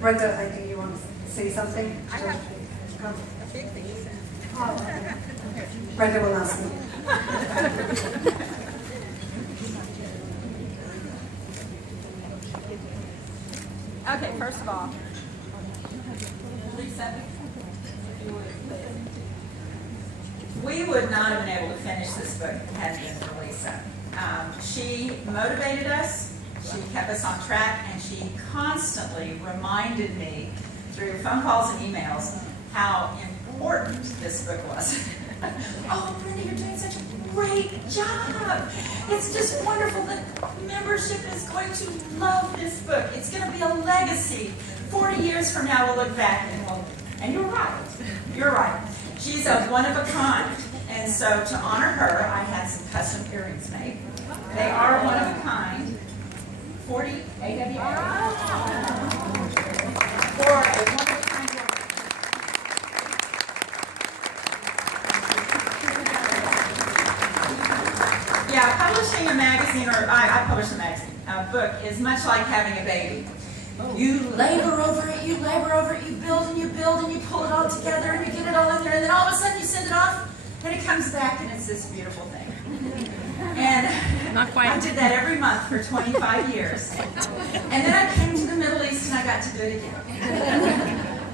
Brenda, I think you want to say something? I have a few things to say. Brenda will ask me. Okay, first of all, Lisa, we would not have been able to finish this book if it hadn't been for Lisa. She motivated us, she kept us on track, and she constantly reminded me through phone calls and emails how important this book was. Oh, Brenda, you're doing such a great job. It's just wonderful. The membership is going to love this book. It's going to be a legacy. 40 years from now, we'll look back and you're right. You're right. She's a one of a kind. And so to honor her, I had some custom earrings made. They are one of a kind. 40 AWA. For a one of a kind. Yeah, publishing a magazine, or I publish a magazine, a book, is much like having a baby. You labor over it, you build and you pull it all together and you get it all in there, and then all of a sudden you send it off and it comes back and it's this beautiful thing. And I did that every month for 25 years. And then I came to the Middle East and I got to do it again.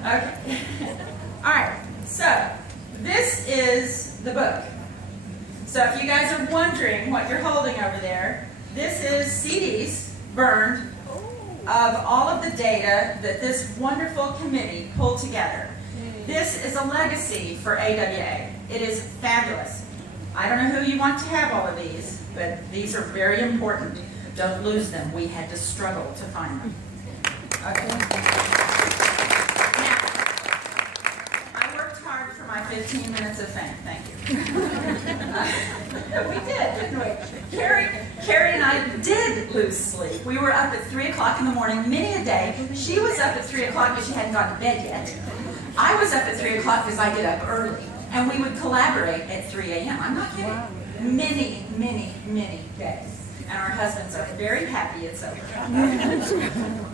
Okay. All right, so this is the book. So if you guys are wondering what you're holding over there, this is CDs burned of all of the data that this wonderful committee pulled together. This is a legacy for AWA. It is fabulous. I don't know who you want to have all of these, but these are very important. Don't lose them. We had to struggle to find them. Okay. Now, I worked hard for my 15 minutes of fame. Thank you. We did, didn't we? Carrie and I did lose sleep. We were up at 3 o'clock in the morning, many a day. She was up at 3 o'clock because she hadn't gone to bed yet. I was up at 3 o'clock because I get up early. And we would collaborate at 3 a.m. I'm not kidding. Many, many, many days. And our husbands are very happy it's over.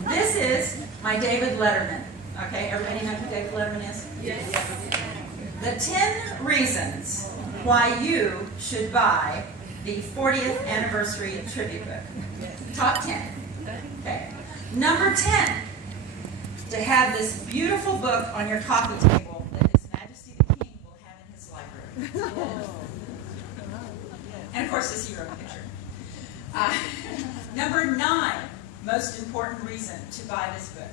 This is my David Letterman. Okay, everybody know who David Letterman is? Yes. The 10 reasons why you should buy the 40th anniversary tribute book. Top 10. Okay. Number 10, to have this beautiful book on your coffee table that His Majesty the King will have in his library. And of course, this hero picture. Number 9, most important reason to buy this book.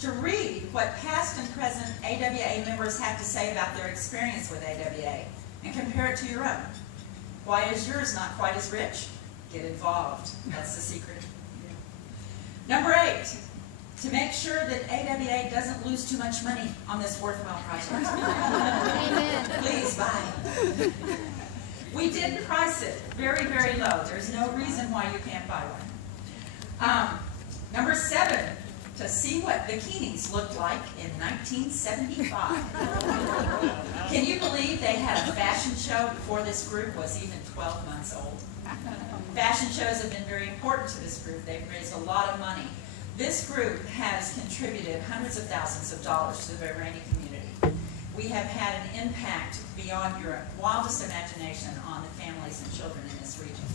To read what past and present AWA members have to say about their experience with AWA and compare it to your own. Why is yours not quite as rich? Get involved. That's the secret. Number 8, to make sure that AWA doesn't lose too much money on this worthwhile project. Amen. Please buy. We did price it very, very low. There's no reason why you can't buy one. Number 7, to see what bikinis looked like in 1975. Can you believe they had a fashion show before this group was even 12 months old? Fashion shows have been very important to this group. They've raised a lot of money. This group has contributed hundreds of thousands of dollars to the Bahraini community. We have had an impact beyond your wildest imagination on the families and children in this region.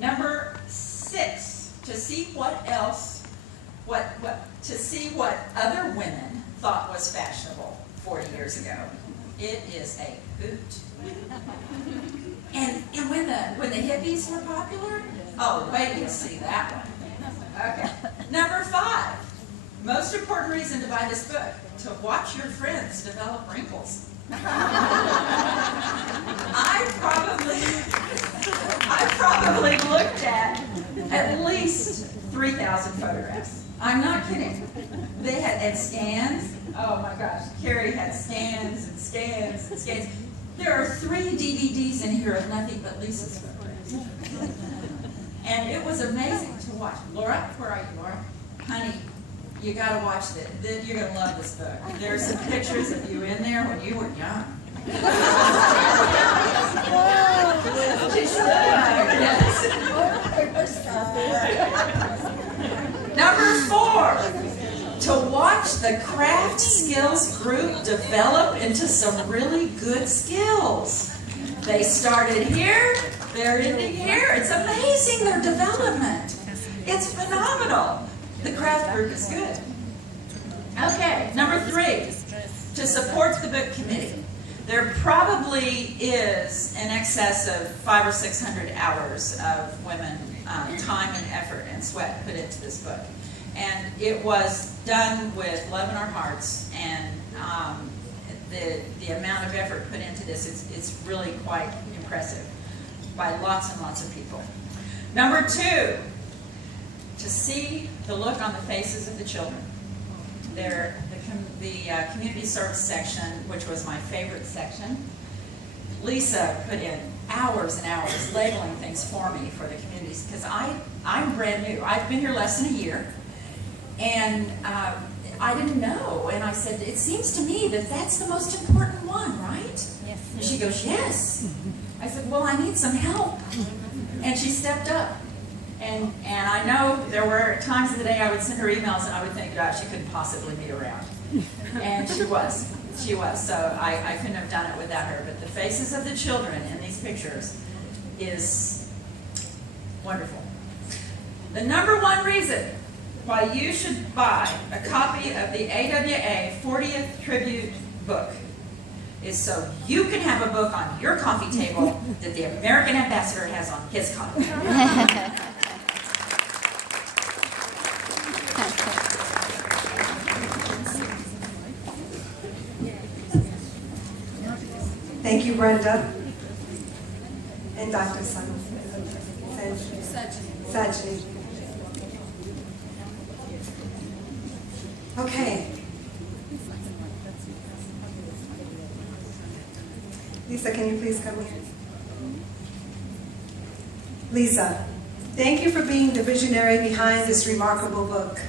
Number 6, to see what else, to see what other women thought was fashionable 40 years ago. It is a hoot. And when the hippies were popular, oh, wait till you see that one. Okay. Number 5, most important reason to buy this book, to watch your friends develop wrinkles. I probably looked at least 3,000 photographs. I'm not kidding. They had scans. Oh my gosh, Carrie had scans and scans and scans. There are 3 DVDs in here of nothing but Lisa's photographs. And it was amazing to watch. Laura, where are you, Laura? Honey, you got to watch this. You're going to love this book. There's some pictures of you in there when you were young. Number 4, the craft skills group develop into some really good skills. They started here, they're ending here. It's amazing, their development. It's phenomenal. The craft group is good. Okay, number 3, to support the book committee. There probably is in excess of 500 or 600 hours of women time and effort and sweat put into this book. And it was done with love in our hearts, and the amount of effort put into this, it's really quite impressive by lots and lots of people. Number 2, to see the look on the faces of the children. The community service section, which was my favorite section, Lisa put in hours and hours labeling things for me for the communities, because I'm brand new. I've been here less than a year, and I didn't know. And I said, it seems to me that that's the most important one, right? Yes. And she goes, yes. I said, well, I need some help. And she stepped up. And I know there were times of the day I would send her emails and I would think, gosh, she couldn't possibly be around. And she was. She was. So I couldn't have done it without her. But the faces of the children in these pictures is wonderful. The number 1 reason why you should buy a copy of the AWA 40th Tribute book is so you can have a book on your coffee table that the American ambassador has on his coffee. Thank you, Brenda. And Dr. Sajni. Okay. Lisa, can you please come here? Lisa, thank you for being the visionary behind this remarkable book.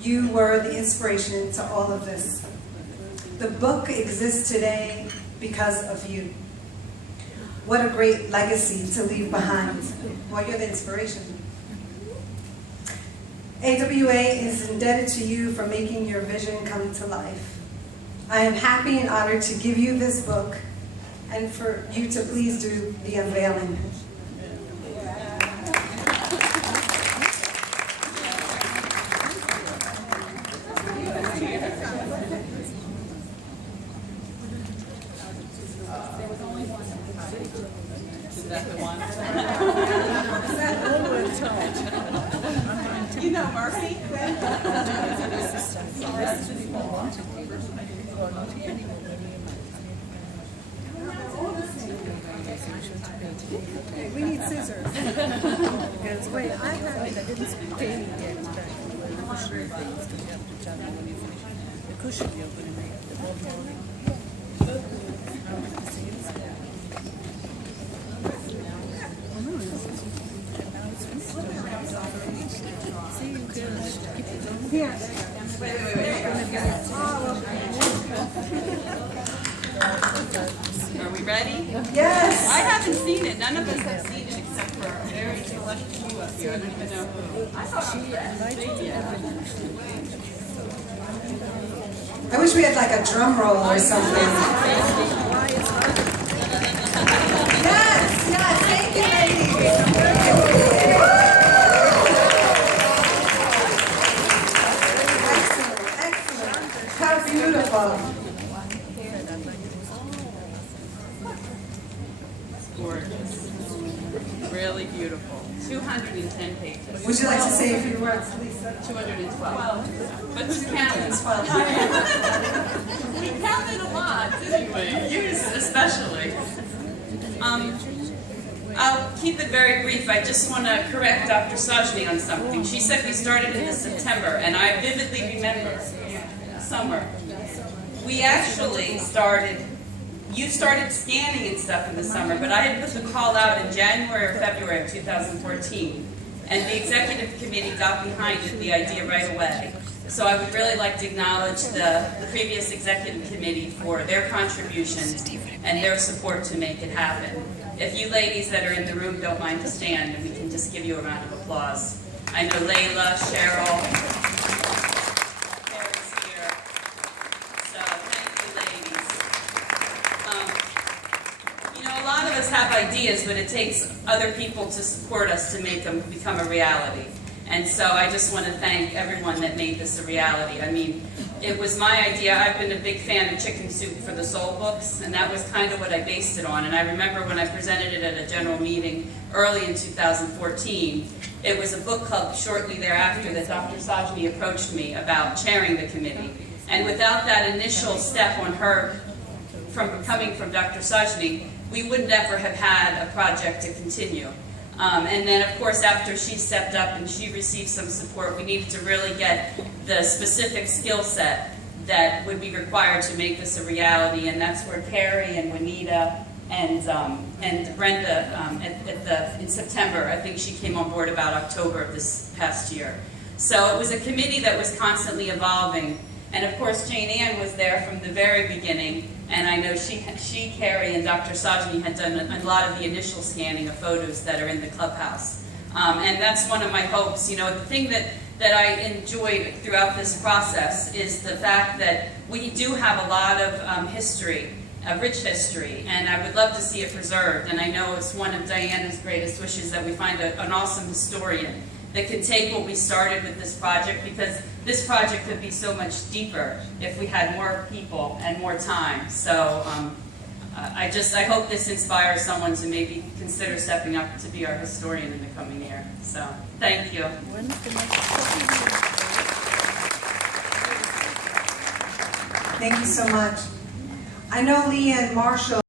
You were the inspiration to all of this. The book exists today because of you. What a great legacy to leave behind. Well, you're the inspiration. AWA is indebted to you for making your vision come to life. I am happy and honored to give you this book and for you to please do the unveiling. You know Murphy? We need scissors. Because wait, I didn't speak yet today. The cushion you're going to make, the bottom. Here. Wait. Are we ready? Yes. I haven't seen it. None of us have seen it except for a very select few up here. I don't even know who. I thought she I wish we had like a drum roll or something. Yes, thank you, ladies. Excellent. How beautiful. Gorgeous. Really beautiful. 210 pages. Would you like to say a few words, Lisa? 212. But who's counting? We counted a lot, didn't we? You especially. I'll keep it very brief. I just want to correct Dr. Sajni on something. She said we started in September, and I vividly remember summer. We actually started. You started scanning and stuff in the summer, but I had put the call out in January or February of 2014, and the executive committee got behind it, the idea right away. So I would really like to acknowledge the previous executive committee for their contribution and their support to make it happen. If you ladies that are in the room don't mind to stand, and we can just give you a round of applause. I know Layla, Cheryl, ideas, but it takes other people to support us to make them become a reality. And so I just want to thank everyone that made this a reality. I mean, it was my idea. I've been a big fan of Chicken Soup for the Soul books, and that was kind of what I based it on. And I remember when I presented it at a general meeting early in 2014, it was a book club shortly thereafter that Dr. Sajni approached me about chairing the committee. And without that initial step on her, coming from Dr. Sajni, we would never have had a project to continue. And then, of course, after she stepped up and she received some support, we needed to really get the specific skill set that would be required to make this a reality, and that's where Carrie and Juanita and Brenda in September, I think she came on board about October of this past year. So it was a committee that was constantly evolving, and of course Jane Ann was there from the very beginning, and I know she, Carrie, and Dr. Sajni had done a lot of the initial scanning of photos that are in the clubhouse. And that's one of my hopes. You know, the thing that I enjoyed throughout this process is the fact that we do have a lot of history, a rich history, and I would love to see it preserved. And I know it's one of Diana's greatest wishes that we find an awesome historian that can take what we started with this project, because this project could be so much deeper if we had more people and more time. So I hope this inspires someone to maybe consider stepping up to be our historian in the coming year. So thank you. Thank you so much. I know Leanne Marshall